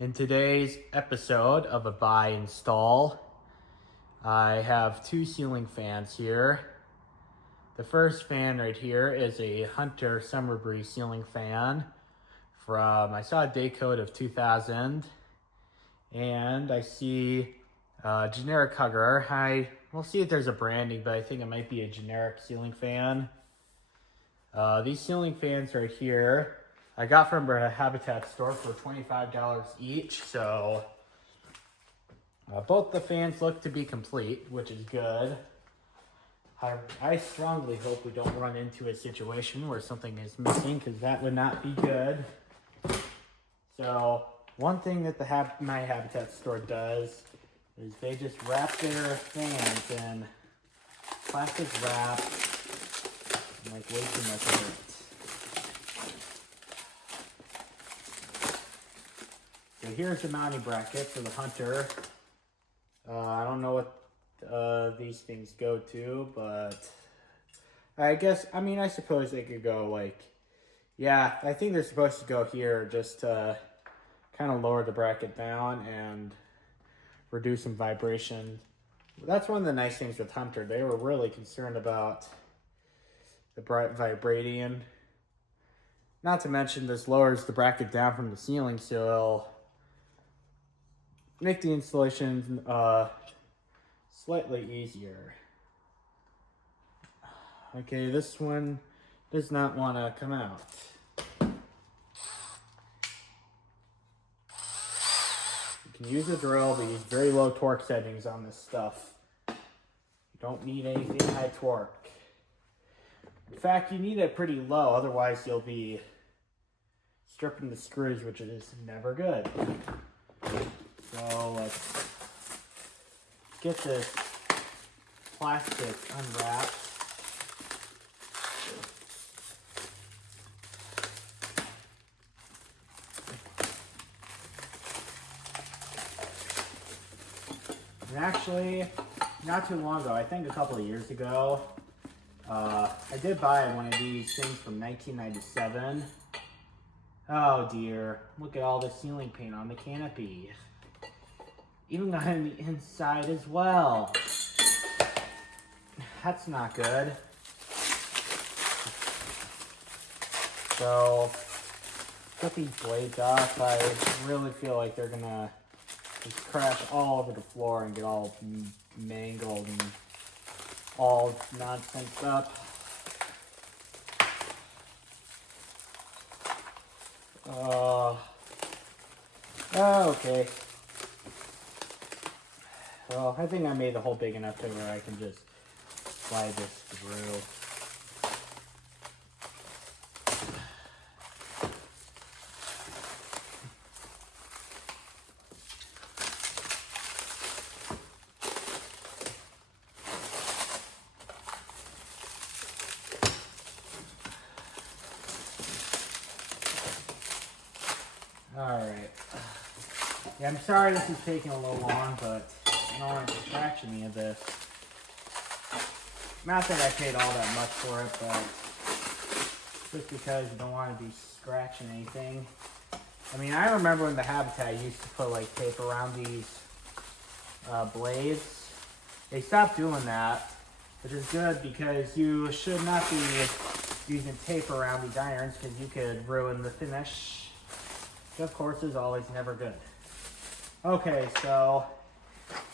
In today's episode of a buy install, I have two ceiling fans here. The first fan right here is a Hunter Summer Breeze ceiling fan from, I saw a day code of 2000, and I see a generic Hugger. We'll see if there's a branding, but I think it might be a generic ceiling fan. These ceiling fans right here, I got from a Habitat store for $25 each, so both the fans look to be complete, which is good. I strongly hope we don't run into a situation where something is missing, because that would not be good. So one thing that my Habitat store does is they just wrap their fans in plastic wrap, like way too much of it. So here's the mounting bracket for the Hunter. I don't know what these things go to, but I suppose they could go I think they're supposed to go here just to kind of lower the bracket down and reduce some vibration. That's one of the nice things with Hunter. They were really concerned about the vibrating. Not to mention, this lowers the bracket down from the ceiling, so it'll make the installation slightly easier. Okay, this one does not want to come out. You can use a drill, but use very low torque settings on this stuff. You don't need anything high torque. In fact, you need it pretty low, otherwise you'll be stripping the screws, which is never good. So let's get this plastic unwrapped. And actually, not too long ago, I think a couple of years ago, I did buy one of these things from 1997. Oh dear, look at all the ceiling paint on the canopy. Even on the inside as well. That's not good. So, get these blades off. I really feel like they're gonna just crash all over the floor and get all mangled and all nonsense up. Okay. Well, I think I made the hole big enough to where I can just slide this through. Alright. Yeah, I'm sorry this is taking a little long, but I don't want to scratch any of this. Not that I paid all that much for it, but just because you don't want to be scratching anything. I mean, I remember when the Habitat used to put like tape around these blades. They stopped doing that, which is good because you should not be using tape around these irons because you could ruin the finish. Of course, is always never good. Okay, so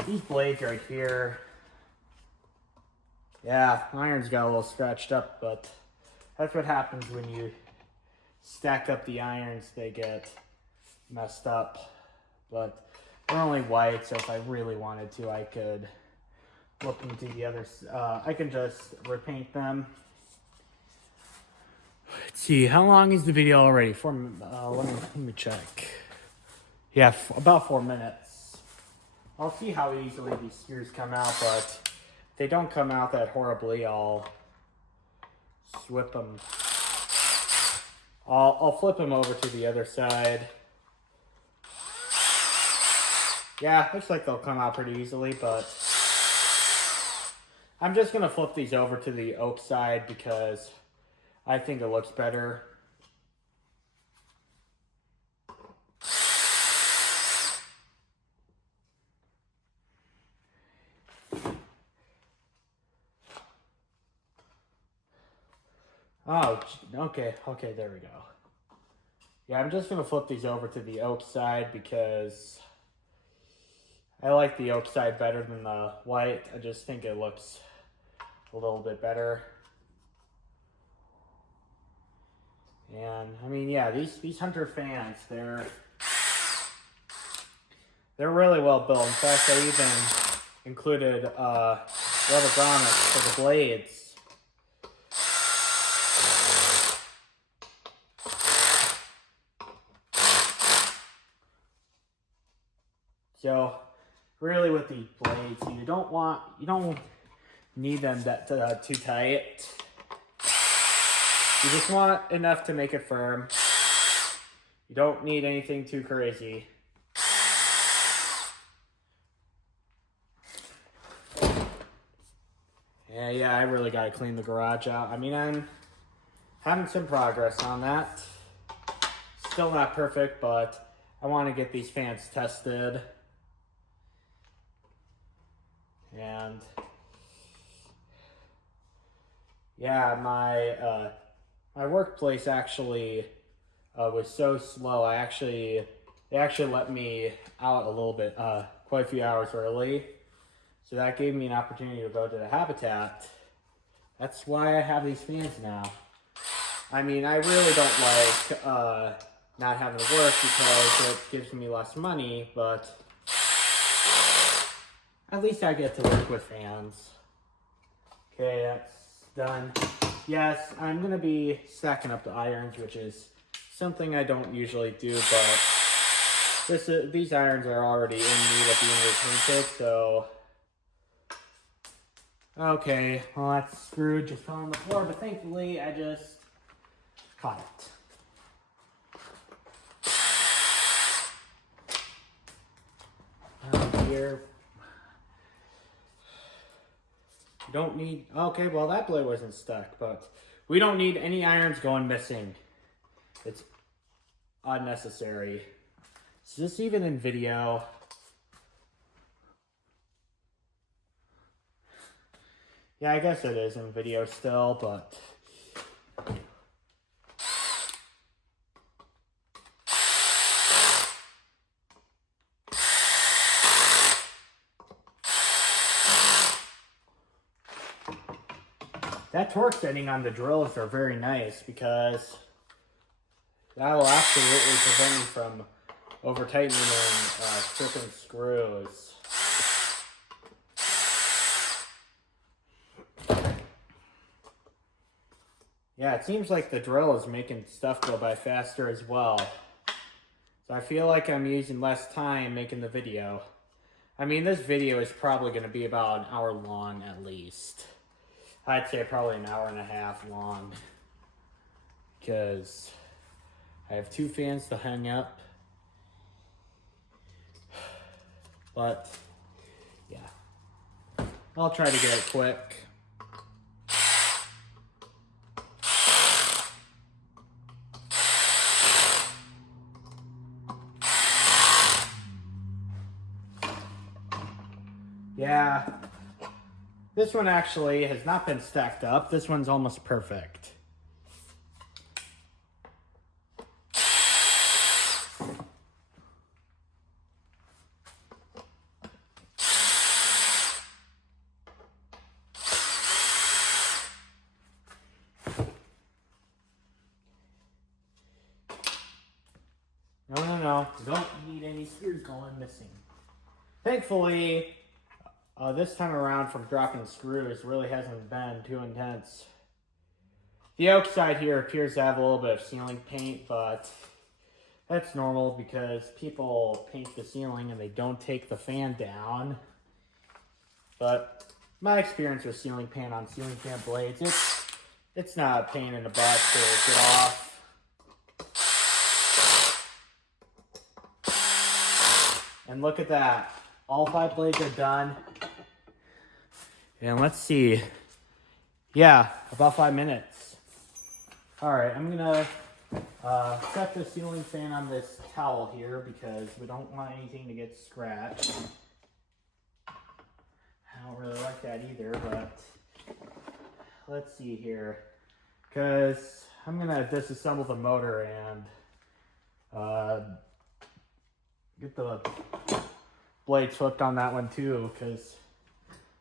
these blades right here, yeah, iron's got a little scratched up, but that's what happens when you stack up the irons. They get messed up, but they're only white, so if I really wanted to, I could flip them to the other. I can just repaint them. Let's see, how long is the video already? Let me check. Yeah, about 4 minutes. I'll see how easily these screws come out, but if they don't come out that horribly, I'll swip them. I'll flip them over to the other side. Yeah, looks like they'll come out pretty easily, but I'm just gonna flip these over to the oak side because I think it looks better. Oh, okay, there we go. Yeah, I'm just gonna flip these over to the oak side because I like the oak side better than the white. I just think it looks a little bit better. And I mean, yeah, these Hunter fans, they're really well built. In fact, I even included rubber grommets for the blades. So really with the blades, you don't need them that too tight. You just want enough to make it firm. You don't need anything too crazy. Yeah, I really gotta clean the garage out. I mean, I'm having some progress on that. Still not perfect, but I want to get these fans tested. And yeah, my workplace actually was so slow. They actually let me out a little bit, quite a few hours early. So that gave me an opportunity to go to the habitat. That's why I have these fans now. I mean, I really don't like not having to work because it gives me less money, but at least I get to work with fans. Okay, that's done. Yes, I'm going to be stacking up the irons, which is something I don't usually do, but these irons are already in need of being repainted, so... Okay, well that screw just fell on the floor, but thankfully I just caught it. Oh dear. You don't need, okay, well that blade wasn't stuck, but we don't need any irons going missing. It's unnecessary. Is this even in video? Yeah, I guess it is in video still, but... That torque setting on the drills are very nice because that will absolutely prevent me from over-tightening and stripping screws. Yeah, it seems like the drill is making stuff go by faster as well. So I feel like I'm using less time making the video. I mean, this video is probably going to be about an hour long at least. I'd say probably an hour and a half long. Because I have 2 fans to hang up. But, yeah. I'll try to get it quick. Yeah, this one actually has not been stacked up. This one's almost perfect. No. Don't need any screws going missing. Thankfully, this time around from dropping screws really hasn't been too intense. The oak side here appears to have a little bit of ceiling paint, but that's normal because people paint the ceiling and they don't take the fan down. But my experience with ceiling paint on ceiling fan blades, it's not a pain in the butt to get off. And look at that. All 5 blades are done. And let's see. Yeah, about 5 minutes. Alright, I'm gonna set the ceiling fan on this towel here because we don't want anything to get scratched. I don't really like that either, but let's see here. because I'm gonna disassemble the motor and get the blades flipped on that one too, because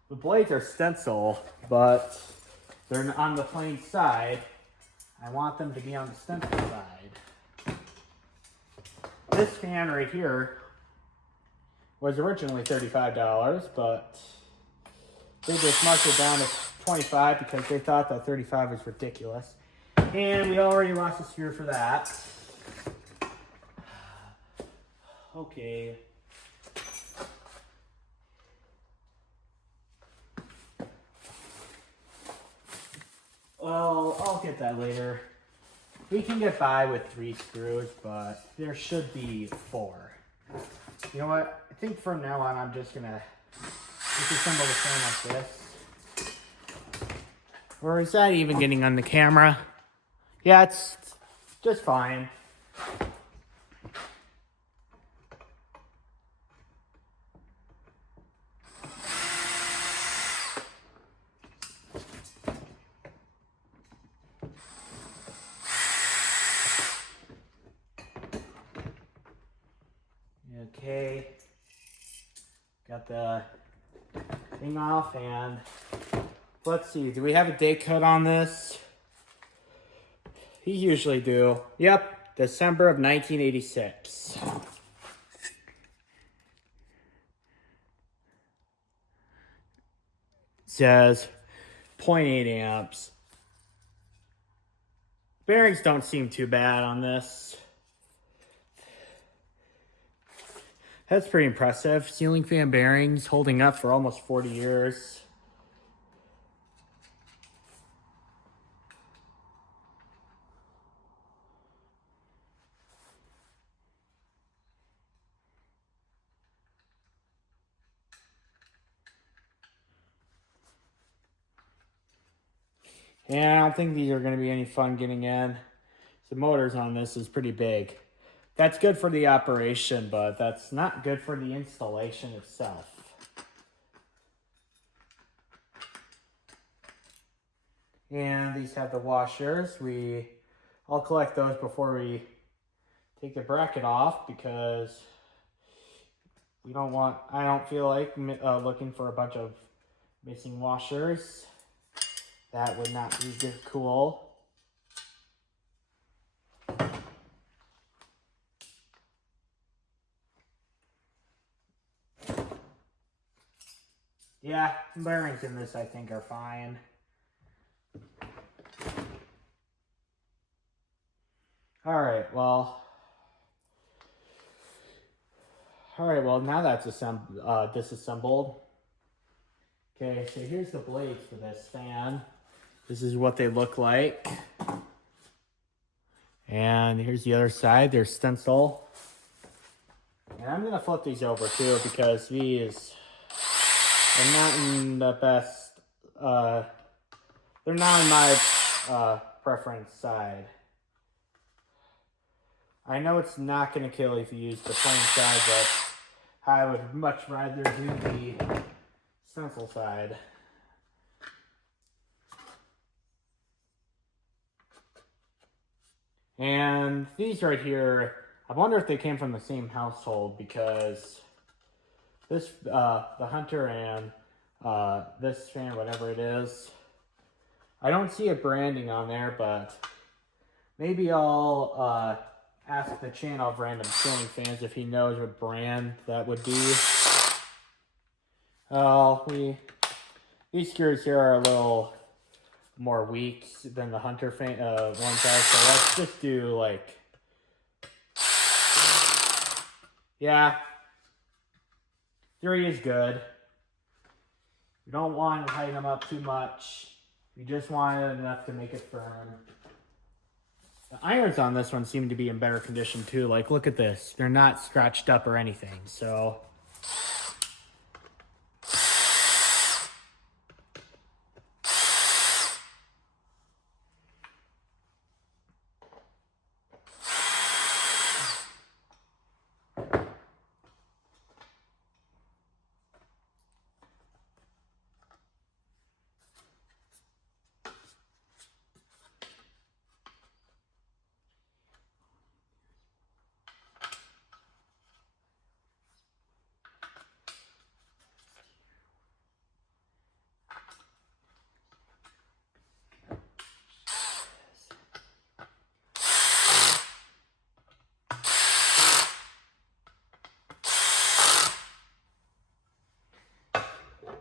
the blades are stencil, but they're on the plain side. I want them to be on the stencil side. This fan right here was originally $35, but they just marked it down to $25 because they thought that $35 was ridiculous. And we already lost a screw for that. Okay. Well, I'll get that later. We can get by with 3 screws, but there should be 4. You know what? I think from now on, I'm just gonna disassemble the fan like this. Or is that even getting on the camera? Yeah, it's just fine. Okay, got the thing off, and let's see, do we have a date cut on this? You usually do. Yep, December of 1986. Says 0.8 amps. Bearings don't seem too bad on this. That's pretty impressive. Ceiling fan bearings holding up for almost 40 years. And I don't think these are going to be any fun getting in. The motors on this is pretty big. That's good for the operation, but that's not good for the installation itself. And these have the washers. I'll collect those before we take the bracket off, because I don't feel like looking for a bunch of missing washers. That would not be good, cool. Yeah, bearings in this I think are fine. Alright, well, now that's disassembled. Okay, so here's the blades for this fan. This is what they look like. And here's the other side, they're stencil. And I'm gonna flip these over too, because these are not in the best, they're not in my preference side. I know it's not gonna kill if you use the plain side, but I would much rather do the stencil side. And these right here, I wonder if they came from the same household, because this, the Hunter and this fan, whatever it is, I don't see a branding on there, but maybe I'll ask the channel of Random Ceiling Fans if he knows what brand that would be. These screws here are a little more weak than the Hunter fan ones are, so let's just do like, yeah, 3 is good. You don't want to tighten them up too much. You just want it enough to make it firm. The irons on this one seem to be in better condition too. Like, look at this. They're not scratched up or anything, so.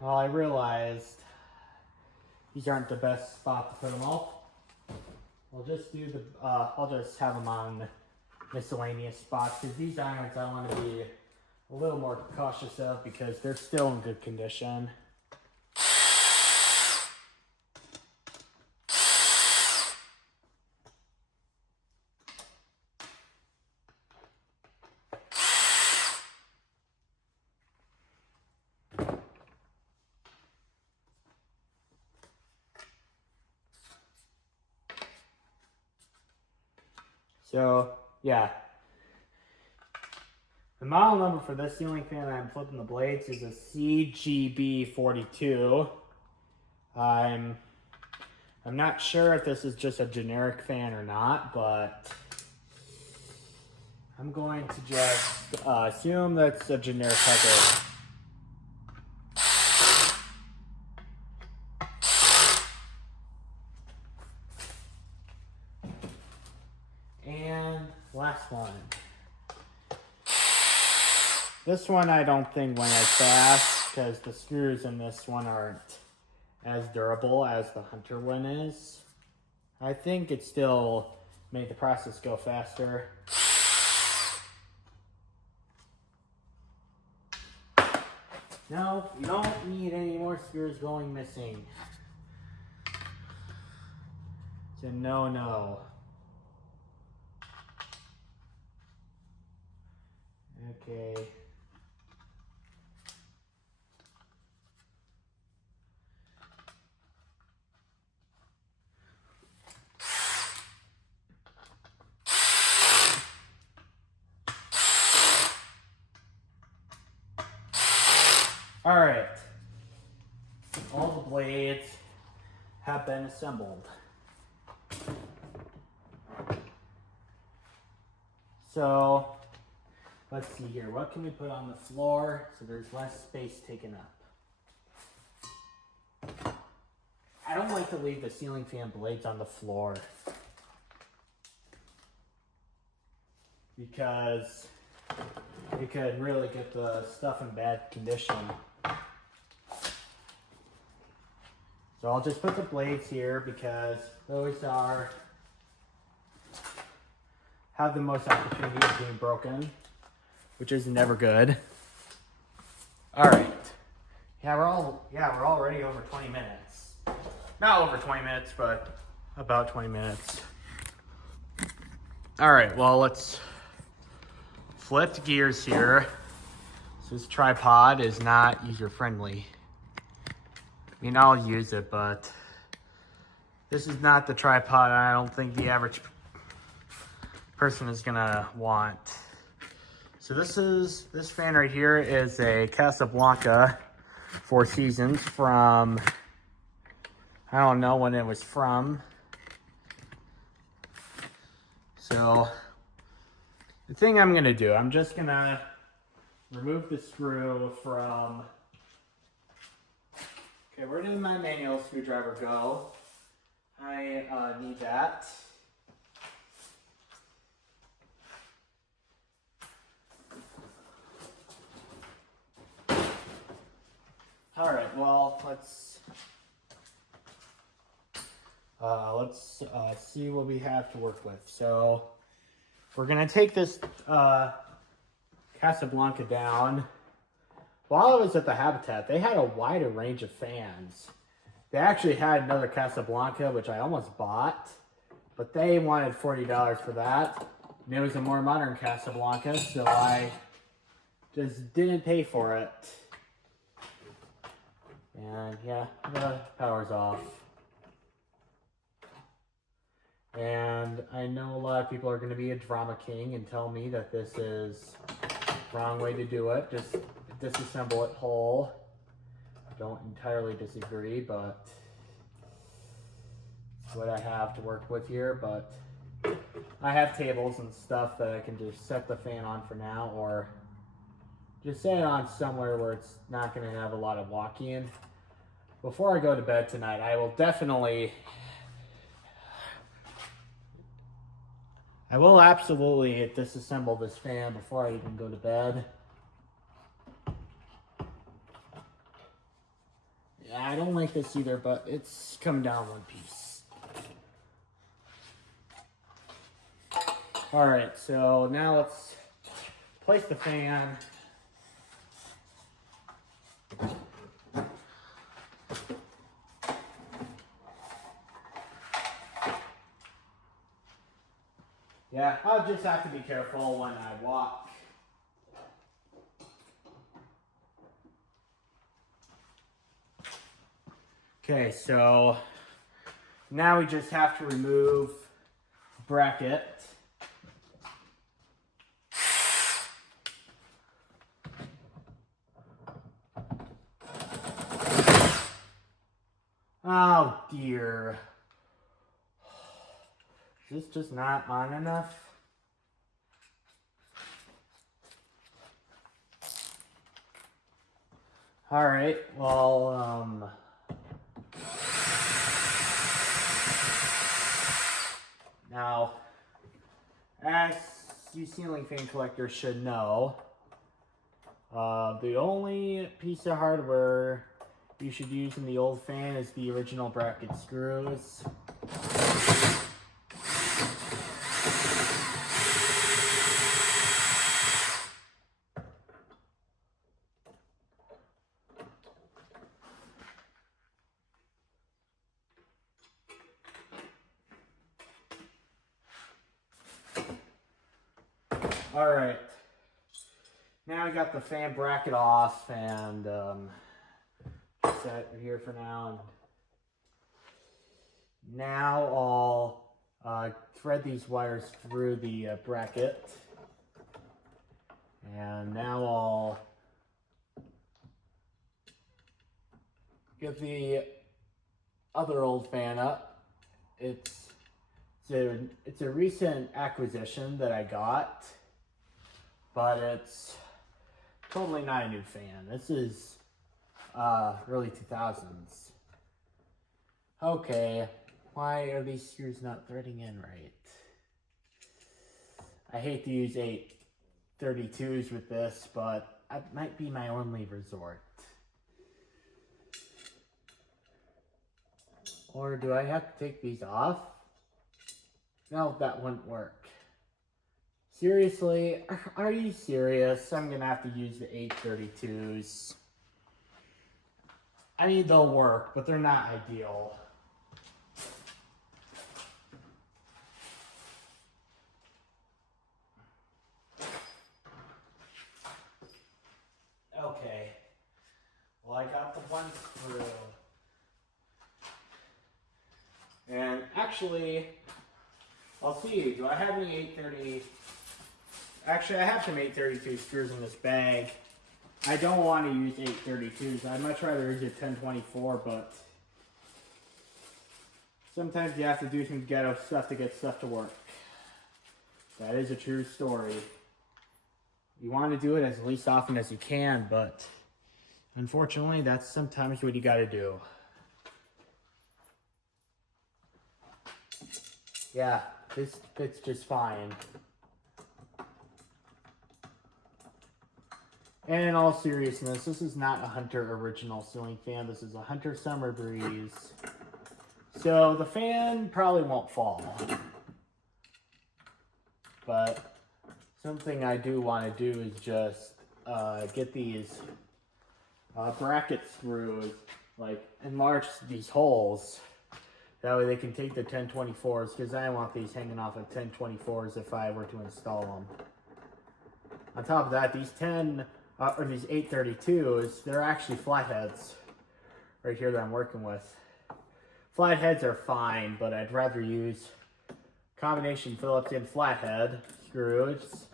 well, I realized these aren't the best spot to put them all. I'll just do I'll just have them on miscellaneous spots, because these irons I want to be a little more cautious of because they're still in good condition. So, yeah. The model number for this ceiling fan that I'm flipping the blades is a CGB42. I'm not sure if this is just a generic fan or not, but I'm going to just assume that's a generic hover. And last one. This one I don't think went as fast because the screws in this one aren't as durable as the Hunter one is. I think it still made the process go faster. No, you don't need any more screws going missing. It's a no-no. Okay. All right. All the blades have been assembled. So, let's see here. What can we put on the floor so there's less space taken up? I don't like to leave the ceiling fan blades on the floor because you could really get the stuff in bad condition. So I'll just put the blades here because those have the most opportunity of being broken, which is never good. All right. Yeah, we're already over 20 minutes. Not over 20 minutes, but about 20 minutes. All right, well, let's flip gears here. This tripod is not user-friendly. I mean, I'll use it, but this is not the tripod I don't think the average person is gonna want. So this fan right here is a Casablanca Four Seasons from, I don't know when it was from. So the thing I'm gonna do, I'm just gonna remove the screw from, okay, where did my manual screwdriver go? I need that. All right, well, let's see what we have to work with. So we're gonna take this Casablanca down. While I was at the Habitat, they had a wider range of fans. They actually had another Casablanca, which I almost bought, but they wanted $40 for that. And it was a more modern Casablanca, so I just didn't pay for it. And yeah, the power's off. And I know a lot of people are going to be a drama king and tell me that this is the wrong way to do it. Just disassemble it whole. I don't entirely disagree, but it's what I have to work with here. But I have tables and stuff that I can just set the fan on for now, or just set it on somewhere where it's not going to have a lot of walking. Before I go to bed tonight, I will absolutely disassemble this fan before I even go to bed. I don't like this either, but it's coming down one piece. All right, so now let's place the fan. Yeah, I'll just have to be careful when I walk. Okay, so now we just have to remove the bracket. Oh dear. Is this just not on enough? All right, well, now, as you ceiling fan collectors should know, the only piece of hardware you should use in the old fan is the original bracket screws. All right, now we got the fan bracket off and set here for now. And now I'll thread these wires through the bracket, and now I'll get the other old fan up. It's a recent acquisition that I got. But it's totally not a new fan. This is early 2000s. Okay, why are these screws not threading in right? I hate to use 832s with this, but it might be my only resort. Or do I have to take these off? No, that wouldn't work. Seriously? Are you serious? I'm gonna have to use the 832s. I mean, they'll work, but they're not ideal. Okay. Well, I got the one screw. And actually, I'll see. Do I have any 830? Actually, I have some 832 screws in this bag. I don't want to use 832s. I'd much rather use a 1024, but sometimes you have to do some ghetto stuff to get stuff to work. That is a true story. You want to do it as least often as you can, but unfortunately, that's sometimes what you got to do. Yeah, this fits just fine. And in all seriousness, this is not a Hunter original ceiling fan. This is a Hunter Summer Breeze. So the fan probably won't fall. But something I do want to do is just get these bracket screws, like enlarge these holes. That way they can take the 1024s, because I want these hanging off of 1024s if I were to install them. On top of that, these 832s, they're actually flatheads right here that I'm working with. Flatheads are fine, but I'd rather use combination Phillips and flathead screws.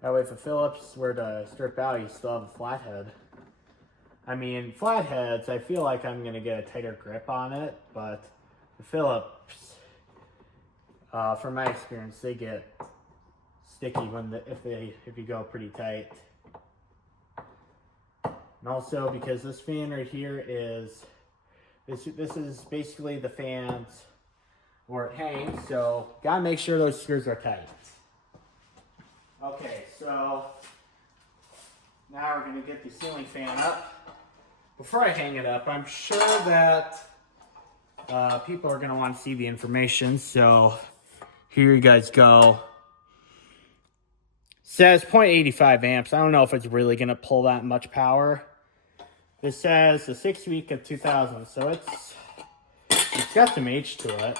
That way if a Phillips were to strip out, you still have a flathead. I mean, flatheads, I feel like I'm going to get a tighter grip on it, but the Phillips, from my experience, they get sticky if you go pretty tight. And also because this fan right here is this is basically the fans where it hangs, so gotta make sure those screws are tight. Okay, so now we're gonna get the ceiling fan up. before I hang it up, I'm sure that people are going to want to see the information, so here you guys go. Says 0.85 amps. I don't know if it's really going to pull that much power. This says the 6th week of 2000, so it's got some age to it.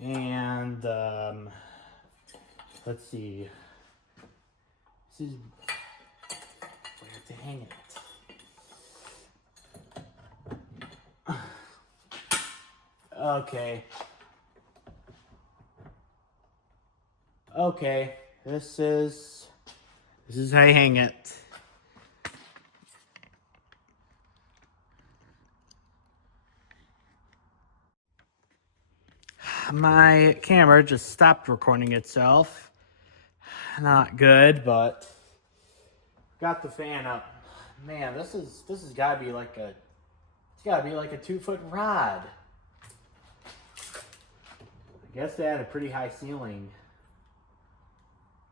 And let's see. This is where to hang it. Okay. Okay, this is how you hang it. My camera just stopped recording itself. Not good, but got the fan up. Man, this has got to be like a 2-foot rod. I guess they had a pretty high ceiling.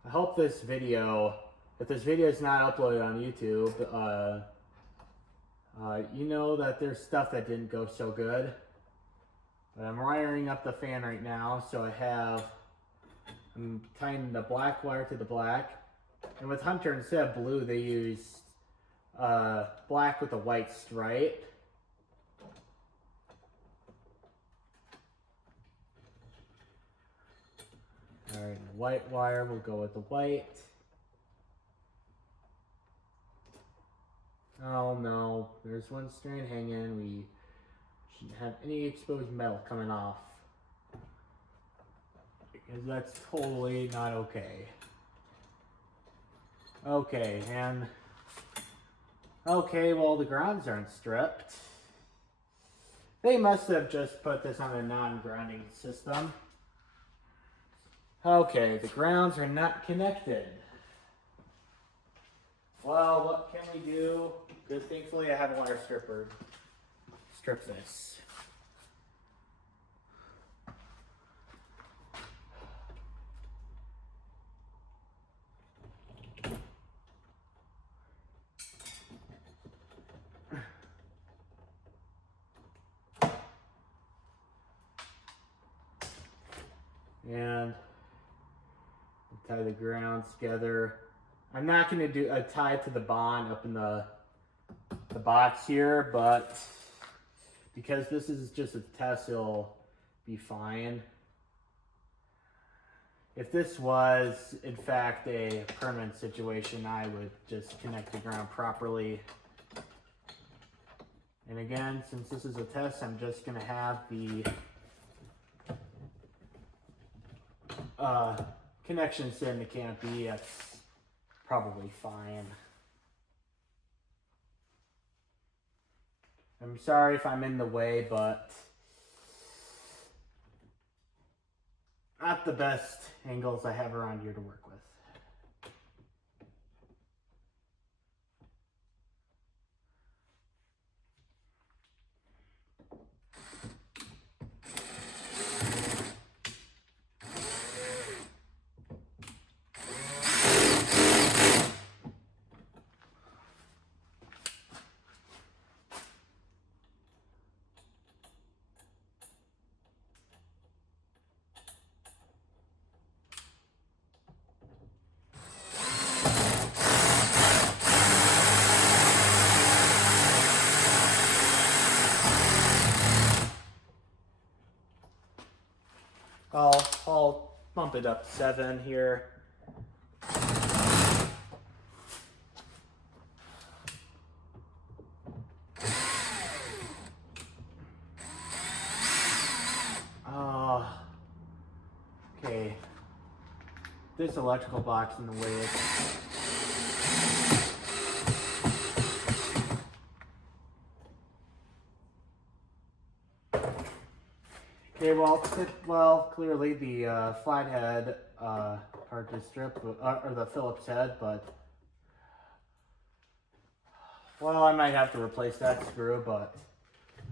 I hope this video, if this video is not uploaded on YouTube, you know that there's stuff that didn't go so good. But I'm wiring up the fan right now, so I'm tying the black wire to the black. And with Hunter, instead of blue, they used black with a white stripe. Alright, the white wire will go with the white. Oh no, there's one strand hanging. We shouldn't have any exposed metal coming off, because that's totally not okay. Okay, well, the grounds aren't stripped. They must have just put this on a non-grounding system. Okay, the grounds are not connected. Well, what can we do? Because thankfully I have a wire stripper. Strip this. And tie the grounds together. I'm not going to do a tie to the bond up in the box here, but because this is just a test, it'll be fine. If this was, in fact, a permanent situation, I would just connect the ground properly. And again, since this is a test, I'm just going to have the connections in the canopy. That's probably fine. I'm sorry if I'm in the way, but not the best angles I have around here to work with. I'll bump it up to 7 here. Okay. This electrical box in the way. Okay, well, clearly the flathead hard to strip, or the Phillips head, but well, I might have to replace that screw, but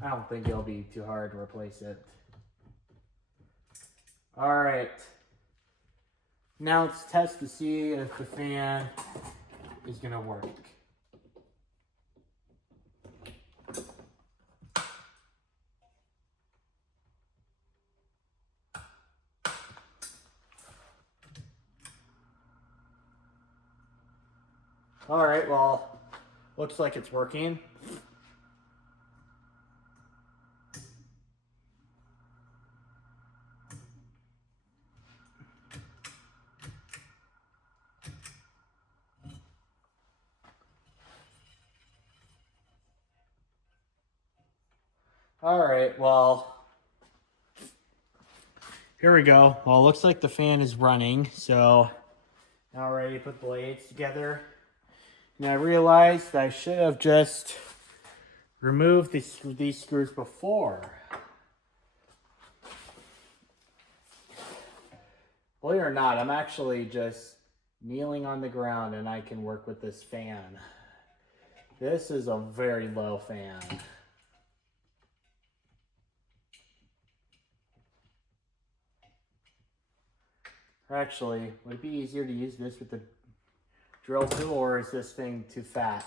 I don't think it'll be too hard to replace it. All right, Now let's test to see if the fan is gonna work. All right, well, looks like it's working. All right, well, here we go. Well, it looks like the fan is running, so now we're ready to put blades together. And I realized I should have just removed these screws before. Believe it or not, I'm actually just kneeling on the ground and I can work with this fan. This is a very low fan. Actually, would it be easier to use this with the drill tool, or is this thing too fat?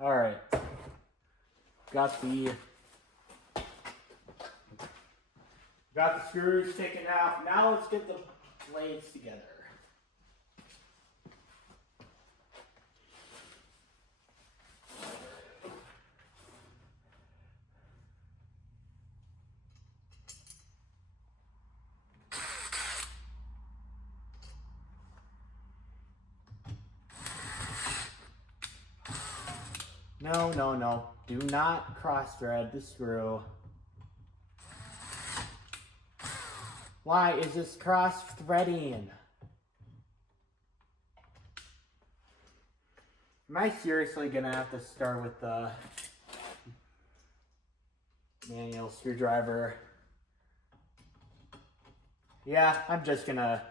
All right, got the screws taken out. Now let's get the blades together. No, no, no. Do not cross thread the screw. Why is this cross threading? Am I seriously gonna have to start with the manual screwdriver? Yeah, I'm just gonna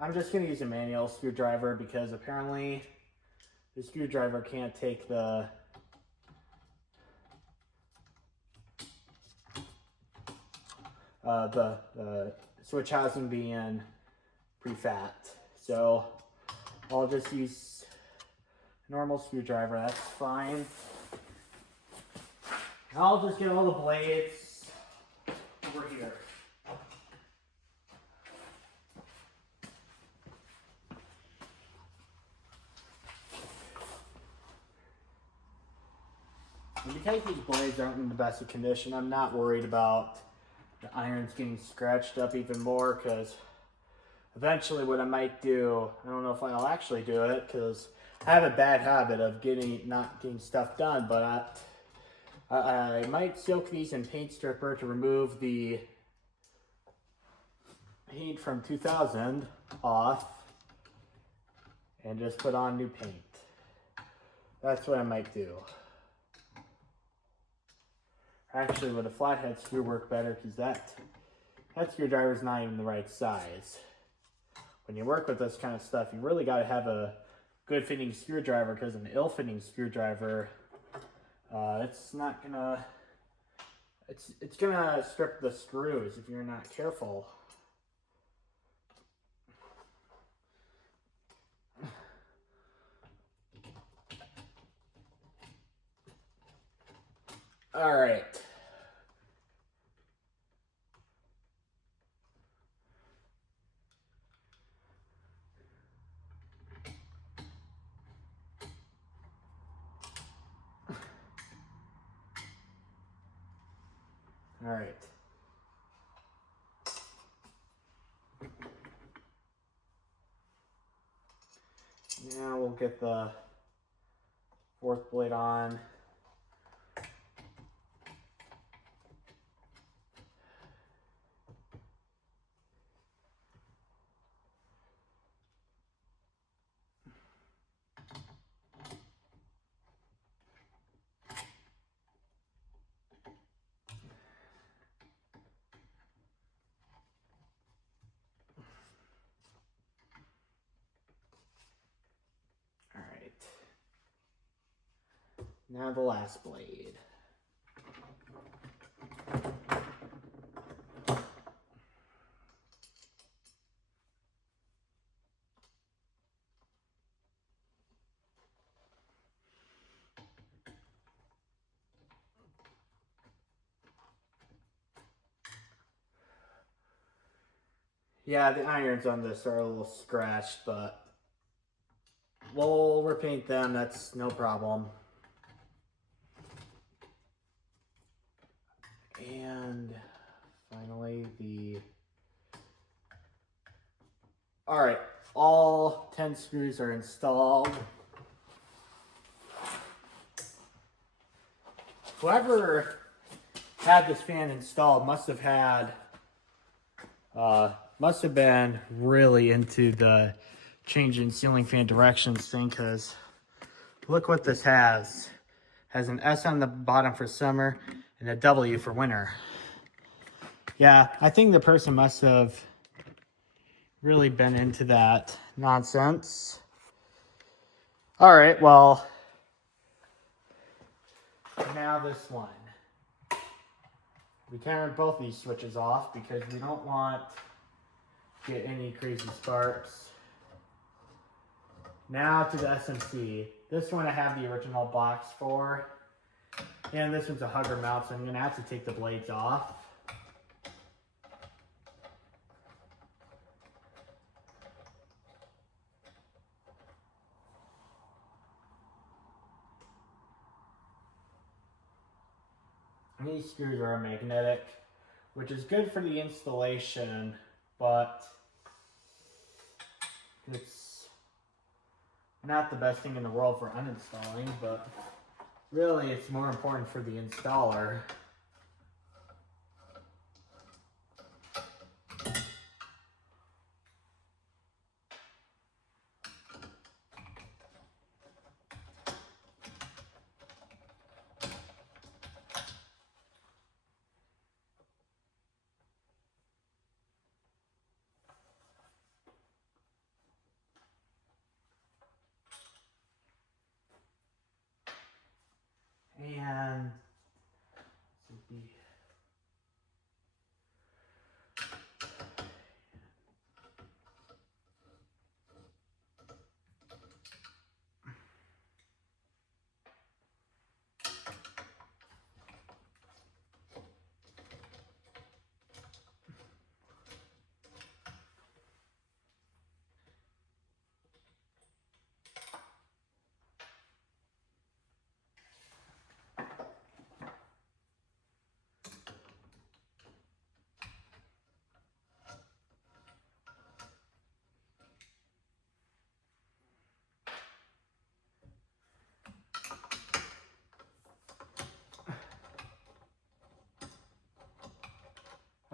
use a manual screwdriver because apparently the screwdriver can't take the switch housing being pretty fat. So I'll just use a normal screwdriver, that's fine. I'll just get all the blades over here. And because these blades aren't in the best of condition, I'm not worried about the irons getting scratched up even more, because eventually what I might do, I don't know if I'll actually do it because I have a bad habit of not getting stuff done, but I might soak these in paint stripper to remove the paint from 2000 off and just put on new paint. That's what I might do. Actually, with a flathead screw work better because that screwdriver is not even the right size. When you work with this kind of stuff, you really got to have a good fitting screwdriver, because an ill fitting screwdriver, it's gonna strip the screws if you're not careful. All right. All right. Now we'll get the fourth blade on. All right. Now the last blade. Yeah, the irons on this are a little scratched, but we'll repaint them. That's no problem. And finally, all right, all 10 screws are installed. Whoever had this fan installed must have been really into the change in ceiling fan directions thing, because look what this has. Has an S on the bottom for summer and a W for winter. Yeah, I think the person must have really been into that nonsense. All right, well, now this one. We turn both these switches off because we don't want to get any crazy sparks. Now to the SMC. This one I have the original box for. And this one's a hugger mount, so I'm going to have to take the blades off. And these screws are magnetic, which is good for the installation, but it's not the best thing in the world for uninstalling, but really it's more important for the installer. And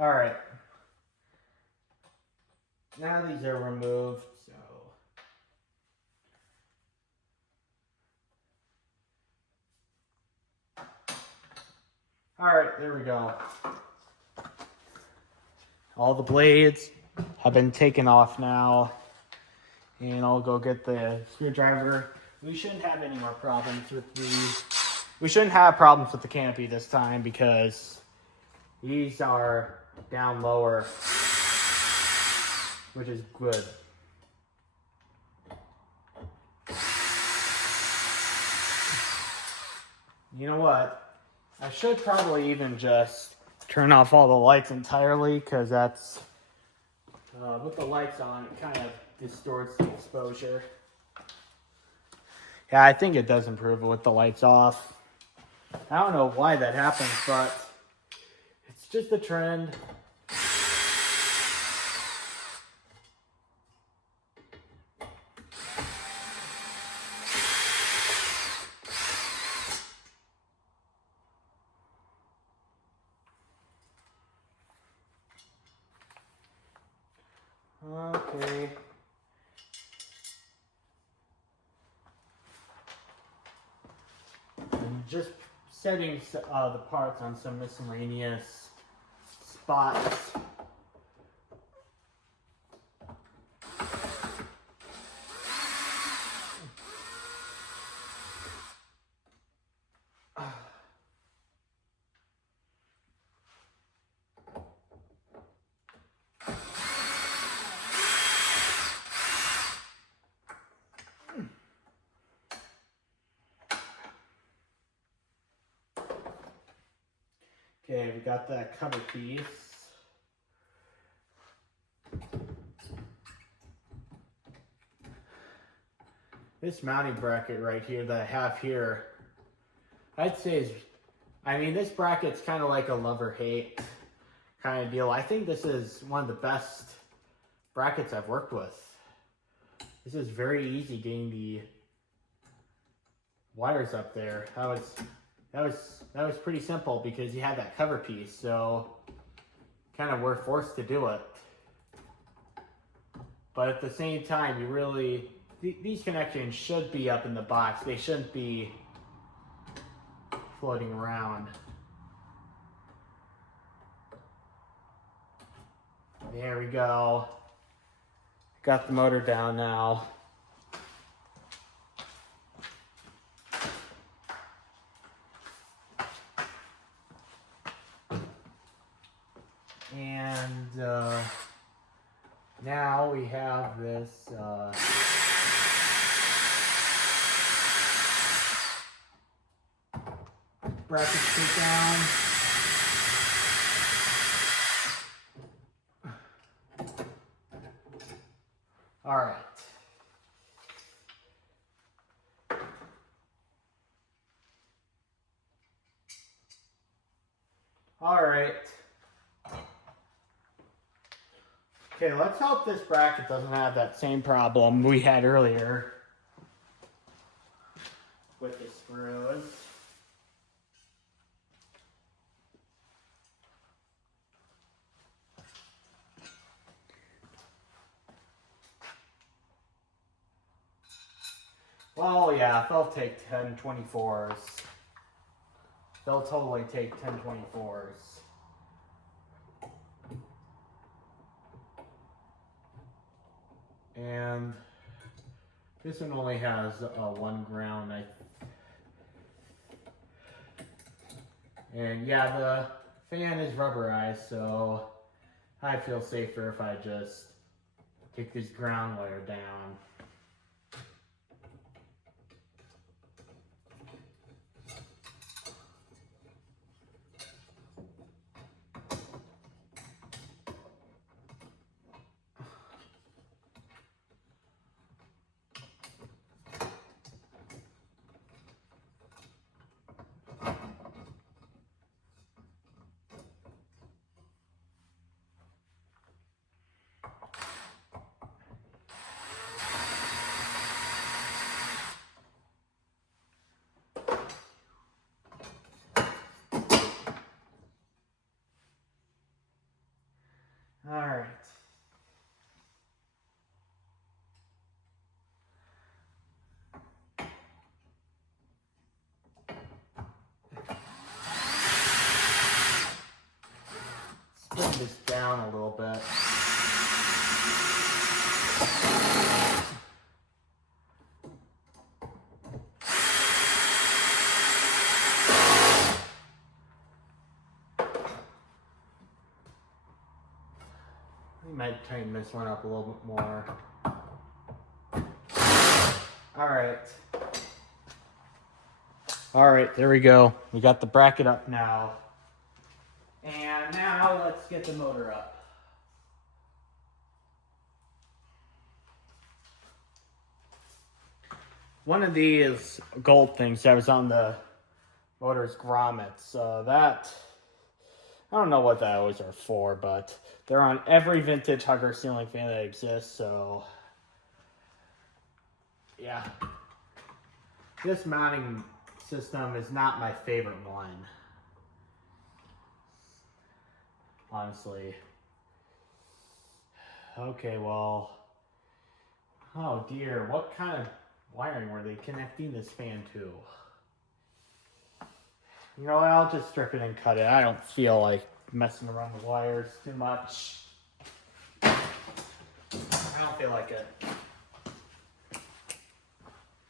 all right. Now these are removed, so. All right, there we go. All the blades have been taken off now, and I'll go get the screwdriver. We shouldn't have any more problems with we shouldn't have problems with the canopy this time because these are down lower, which is good. You know what? I should probably even just turn off all the lights entirely, because that's, with the lights on, it kind of distorts the exposure. Yeah, I think it does improve with the lights off. I don't know why that happens, but it's It's just the trend. Okay. I'm just setting the parts on some miscellaneous spots. Okay, we got that cover piece. This mounting bracket right here that I have here, I'd say is, I mean, this bracket's kind of like a love or hate kind of deal. I think this is one of the best brackets I've worked with. This is very easy getting the wires up there. That was pretty simple because you had that cover piece, so kind of were forced to do it. But at the same time, you really, these connections should be up in the box. They shouldn't be floating around. There we go. Got the motor down now. And now we have this bracket take down. All right. All right. Okay, let's hope this bracket doesn't have that same problem we had earlier with the screws. Well, yeah, they'll take 1024s. They'll totally take 1024s. And this one only has one ground. And yeah, the fan is rubberized, so I feel safer if I just take this ground wire down. All right. Spin this down a little bit. We might tighten this one up a little bit more. All right, there we go. We got the bracket up now. And now let's get the motor up. One of these gold things that was on the motor's grommets, I don't know what those are for, but they're on every vintage Hugger ceiling fan that exists, so yeah. This mounting system is not my favorite one, honestly. Okay, well, oh dear, what kind of wiring were they connecting this fan to? You know what, I'll just strip it and cut it. I don't feel like messing around the wires too much. I don't feel like it.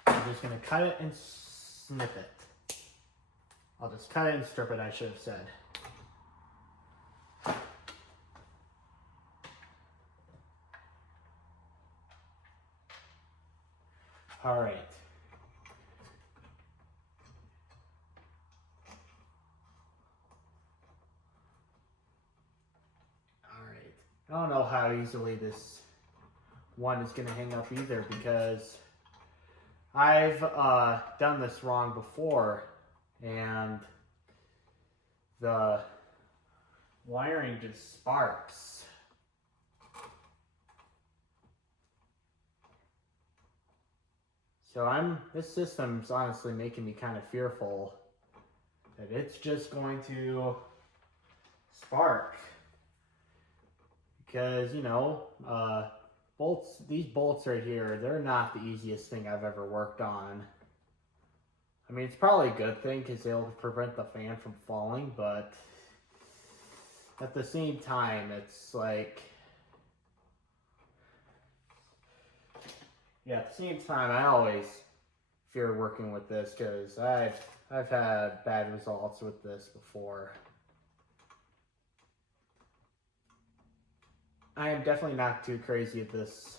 I'm just gonna cut it and snip it. I'll just cut it and strip it, I should have said. All right. I don't know how easily this one is going to hang up either, because I've done this wrong before, and the wiring just sparks. So this system's honestly making me kind of fearful that it's just going to spark. Because, you know, these bolts right here, they're not the easiest thing I've ever worked on. I mean, it's probably a good thing because they'll prevent the fan from falling, but at the same time, it's like, yeah, at the same time, I always fear working with this because I've had bad results with this before. I am definitely not too crazy at this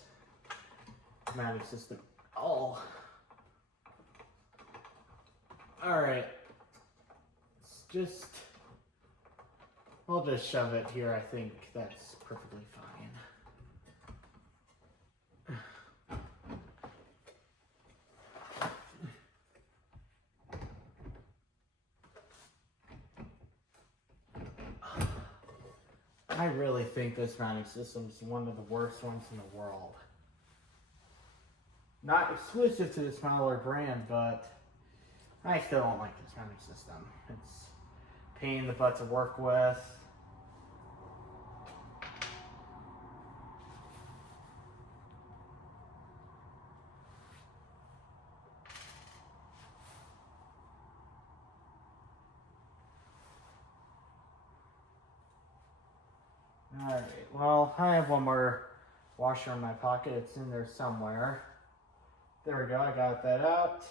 mounting system. Oh. Alright. I'll just shove it here. I think that's perfectly fine. I really think this mounting system is one of the worst ones in the world. Not exclusive to this model or brand, but I still don't like this mounting system. It's a pain in the butt to work with. Alright, well, I have one more washer in my pocket. It's in there somewhere. There we go, I got that out.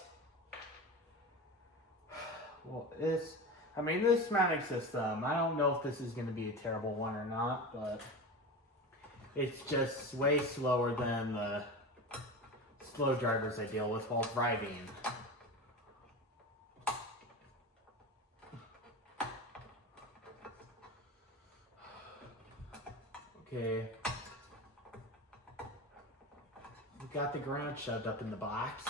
Well, this mounting system, I don't know if this is going to be a terrible one or not, but it's just way slower than the slow drivers I deal with while driving. Okay. We got the ground shoved up in the box.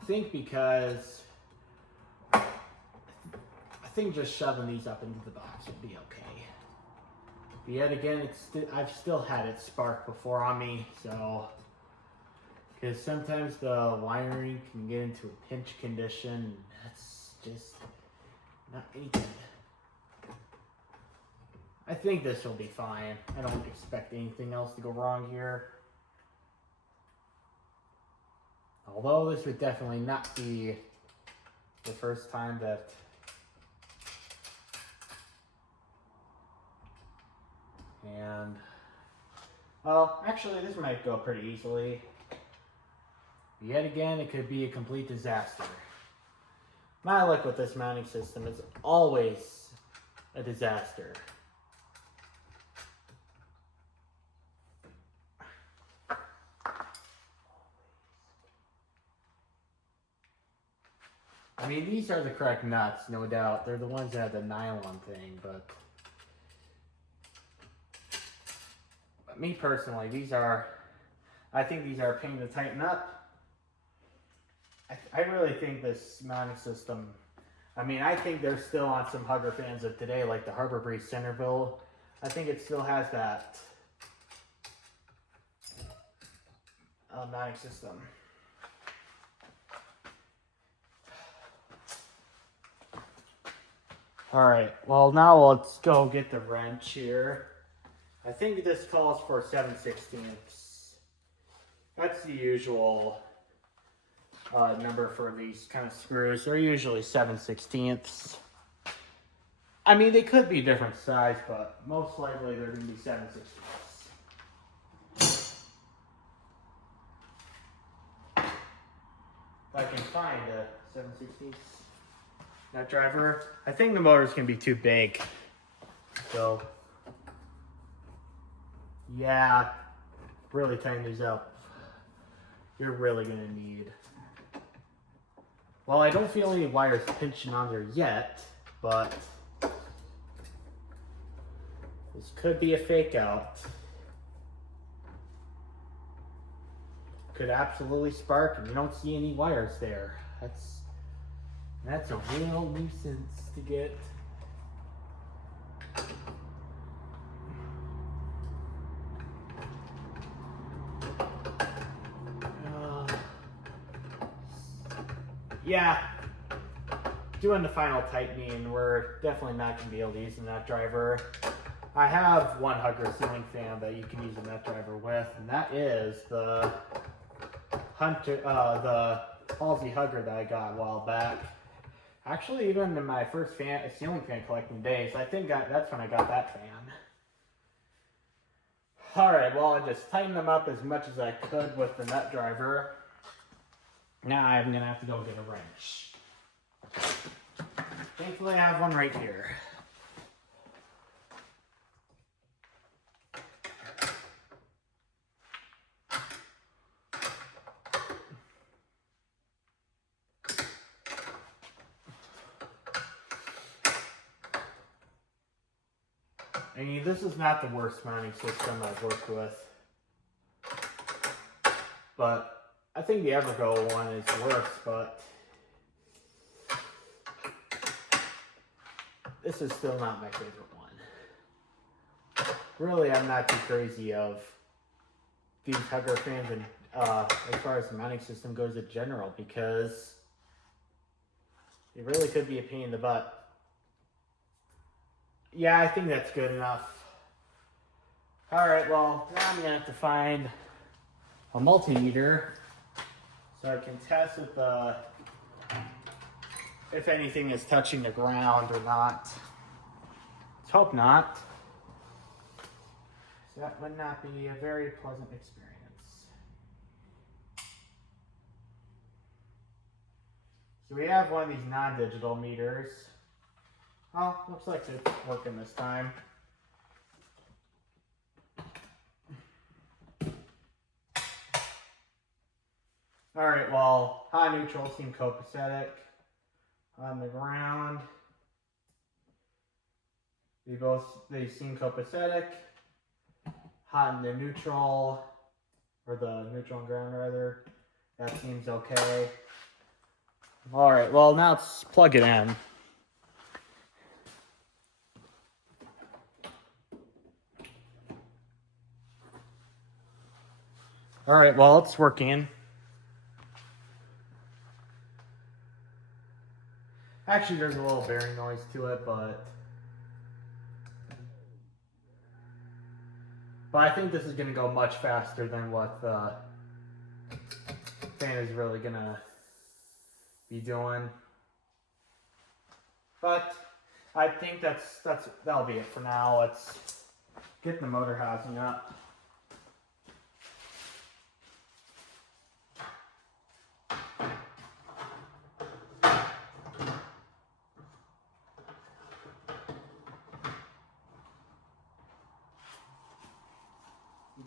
I think because I think just shoving these up into the box would be okay. But yet again, I've still had it spark before on me, so because sometimes the wiring can get into a pinch condition. That's just not any good. I think this will be fine. I don't expect anything else to go wrong here. Although this would definitely not be the first time that well, actually this might go pretty easily. Yet again, it could be a complete disaster. My luck with this mounting system is always a disaster. I mean, these are the correct nuts, no doubt. They're the ones that have the nylon thing, but me personally, I think these are a pain to tighten up. I really think this mounting system, I mean, I think they're still on some Hugger fans of today, like the Harbor Breeze Centerville. I think it still has that mounting system. Alright, well now let's go get the wrench here. I think this calls for 7/16. That's the usual number for these kind of screws. They're usually 7/16. I mean, they could be different size, but most likely they're going to be 7/16. If I can find a 7/16 nut driver. I think the motor's going to be too big. So, yeah, really tighten these up. You're really going to need... Well, I don't feel any wires pinching on there yet, but this could be a fake out. Could absolutely spark and you don't see any wires there. That's a real nuisance to get. Yeah, doing the final tightening, we're definitely not going to be able to use the nut driver. I have one Hugger ceiling fan that you can use a nut driver with, and that is the the Halsey Hugger that I got a while back. Actually, even in my first ceiling fan collecting days, I think that's when I got that fan. Alright, well, I just tightened them up as much as I could with the nut driver. Now I'm going to have to go get a wrench. Thankfully, I have one right here. I mean, this is not the worst mounting system I've worked with. But I think the Evergo one is worse, but this is still not my favorite one. Really, I'm not too crazy of these Hugger fans and as far as the mounting system goes in general, because it really could be a pain in the butt. Yeah, I think that's good enough. Alright, well, now I'm going to have to find a multimeter so I can test if anything is touching the ground or not. Let's hope not. So that would not be a very pleasant experience. So we have one of these non-digital meters. Oh, looks like it's working this time. Alright, well, hot neutral seem copacetic. On the ground, they seem copacetic. Hot in the neutral, or the neutral and ground rather, that seems okay. Alright, well now let's plug it in. Alright, well it's working. Actually, there's a little bearing noise to it, but I think this is going to go much faster than what the fan is really going to be doing. But I think that'll be it for now. Let's get the motor housing up.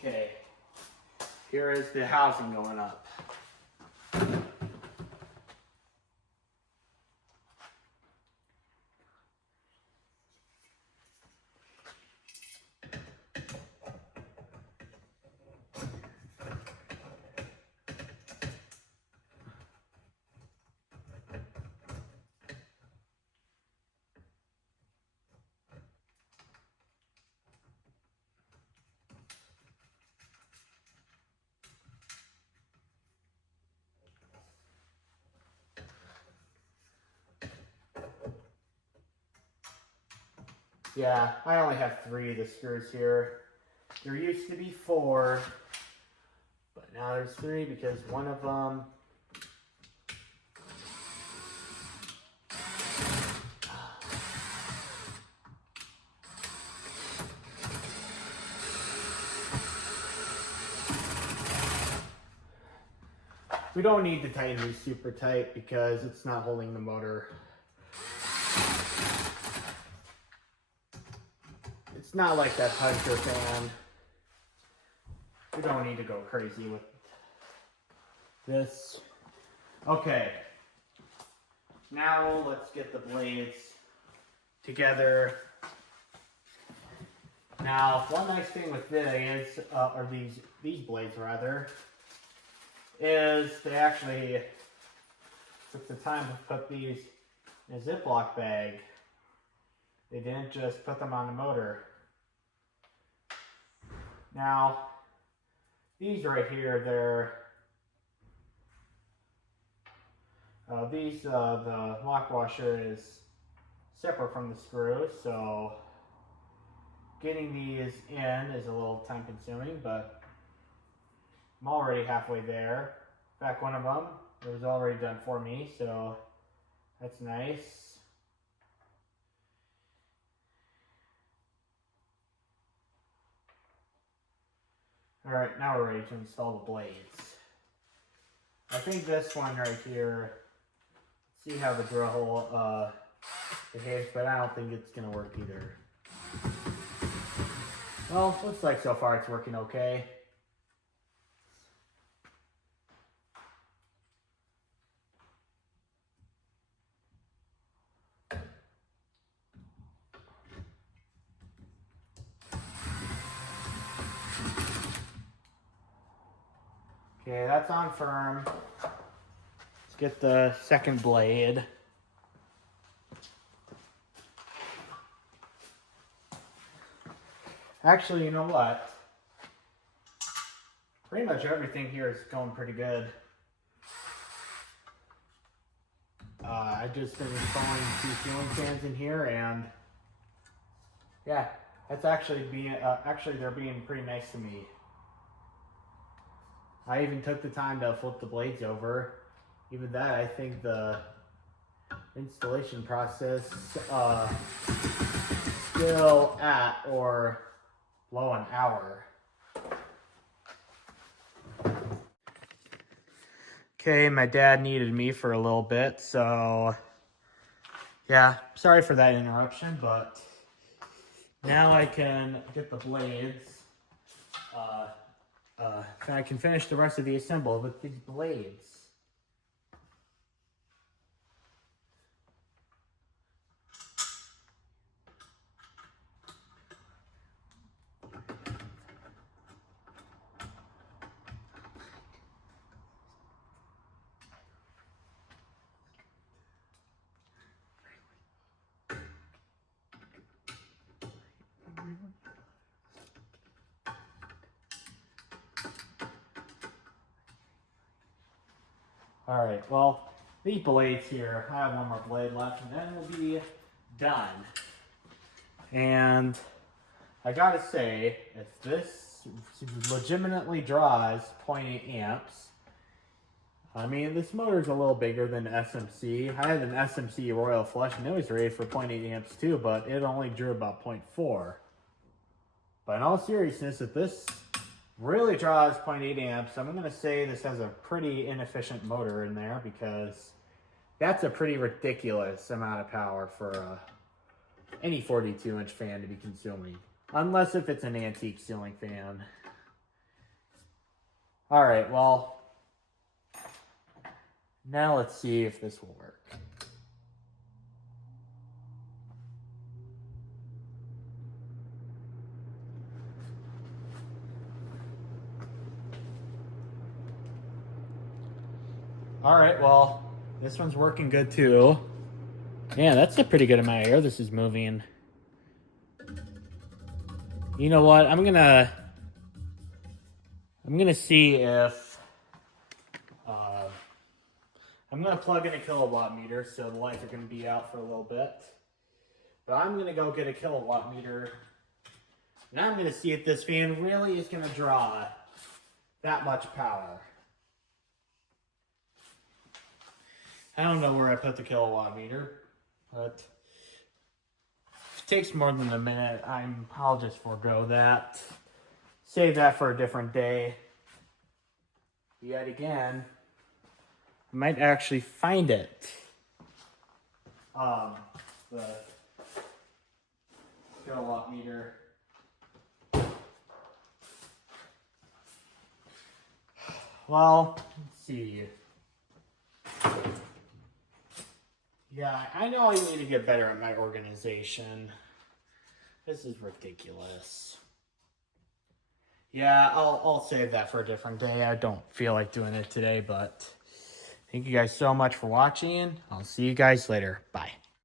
Okay, here is the housing going up. Yeah, I only have 3 of the screws here. There used to be 4, but now there's 3 because one of them we don't need to tighten these super tight because it's not holding the motor. It's not like that Hunter fan. We don't need to go crazy with this. Okay. Now let's get the blades together. Now, one nice thing with this, or these blades rather, is they actually took the time to put these in a Ziploc bag. They didn't just put them on the motor. Now, these right here, they're the lock washer is separate from the screw, so getting these in is a little time consuming, but I'm already halfway there. In fact, one of them was already done for me, so that's nice. All right, now we're ready to install the blades. I think this one right here, see how the drill hole behaves, but I don't think it's gonna work either. Well, looks like so far it's working okay. Okay, that's on firm. Let's get the second blade. Actually, you know what? Pretty much everything here is going pretty good. I just been installing 2 ceiling fans in here, and yeah, that's actually they're being pretty nice to me. I even took the time to flip the blades over. Even that, I think the installation process still at or below an hour. Okay, my dad needed me for a little bit, so yeah, sorry for that interruption, but now I can get the blades. I can finish the rest of the assembly with these blades. All right, well, these blades here, I have one more blade left and then we'll be done. And I gotta say, if this legitimately draws 0.8 amps, I mean, this motor's a little bigger than the SMC. I had an SMC Royal Flush and it was rated for 0.8 amps too, but it only drew about 0.4. But in all seriousness, if this really draws 0.8 amps, I'm going to say this has a pretty inefficient motor in there because that's a pretty ridiculous amount of power for any 42-inch fan to be consuming. Unless if it's an antique ceiling fan. All right, well, now let's see if this will work. All right, well, this one's working good too. Yeah, that's a pretty good amount of air this is moving. You know what? I'm gonna see if I'm gonna plug in a kilowatt meter, so the lights are gonna be out for a little bit. But I'm going to go get a kilowatt meter. And I'm going to see if this fan really is going to draw that much power. I don't know where I put the kilowatt meter, but if it takes more than a minute, I'll just forego that. Save that for a different day. Yet again, I might actually find it. The kilowatt meter. Well, let's see. Yeah, I know I need to get better at my organization. This is ridiculous. Yeah, I'll save that for a different day. I don't feel like doing it today, but thank you guys so much for watching. I'll see you guys later. Bye.